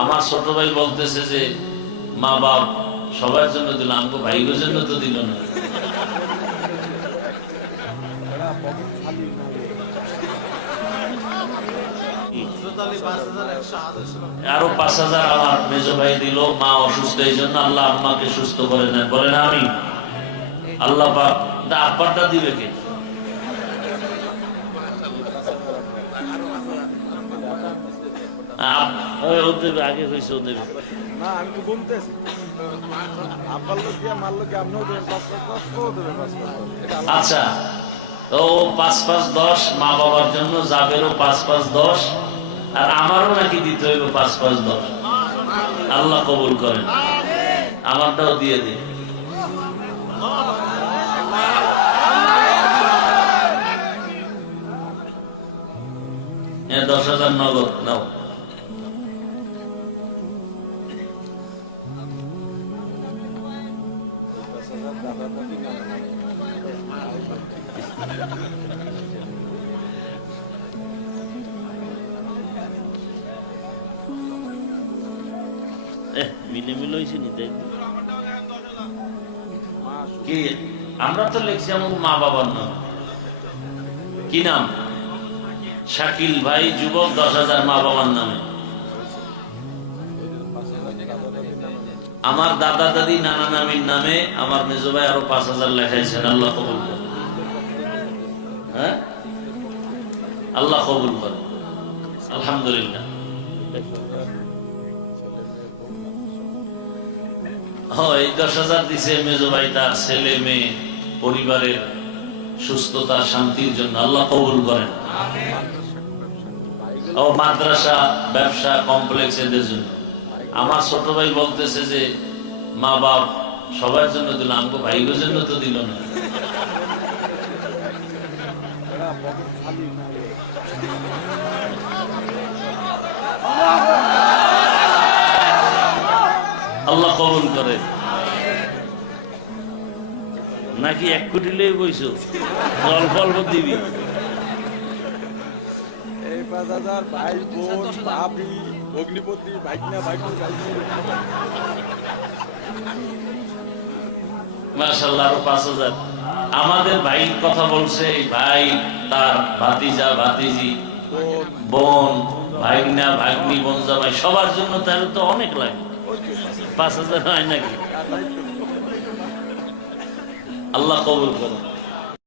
আমার ছোট ভাই বলতেছে যে মা বাপ সবার জন্য দিল, আমাকে ভাইগোর জন্য তো দিল না। আরো ৫,০০০ আমার মেজো ভাই দিল, মা অসুস্থ এই জন্য আল্লাহ আম্মাকে সুস্থ করে নেন, বলে না আমি আল্লাহ পাক। আব্বারটা দিবে কে? আগে হয়েছে ও দেবে না, আমি তো বলতেছি আব্বার লোক দিয়ে মার লোক আপনিও দেবেন ৫,৫০০ দেবেন ৫,৫০০। আচ্ছা, তো ৫,৫০ মা বাবার জন্য, যাবেরও ৫,৫০ আর আমারও নাকি দিতে হইব ৫,৫০। আল্লাহ কবুল করেন, আমারটাও দিয়ে দিন। ১০,০০০ নগদ নাও। মিলে মিলে হয়েছে নি কি? আমরা তো লিখছি আমার মা বাবার নাম। কি নাম? শাকিল ভাই যুবক ১০,০০০ মা বাবার নামে। আমার দাদা দাদি নানা নামির নামে আমার মেজো ভাই আরো ৫,০০০ লেখাইছেন। আল্লাহ কবুল করে। হ্যাঁ, আল্লাহ কবুল করে, আলহামদুলিল্লাহ। এই ১০,০০০ দিছে মেজো ভাই তার ছেলে মেয়ে পরিবারের সুস্থতা শান্তির জন্য। আল্লাহ কবুল করেন। ও মাদ্রাসা ব্যবসা কমপ্লেক্স এদের জন্য। আমার ছোট ভাই বলতেছে যে মা বাপ সবার জন্য দিল, আমাকে ভাইগোর জন্য তো দিল না। আল্লাহ কবুল করে। নাকি ১ কোটি লই বইছো, অল্প অল্প দিবি। এই ৫,০০০ ভাই বোন ভাবি অগ্নিপতি ভাইকনা ভাইকন মাশাআল্লাহ, আরো ৫,০০০। আমাদের ভাই কথা বলছে, ভাই তার ভাতিজা ভাতিজি বোন ভাইগনা ভাগ্নি বোন জামাই সবার জন্য, তাহলে তো অনেক লাগে। ৫,০০০ হয় নাকি? আল্লাহ কবুল করুন।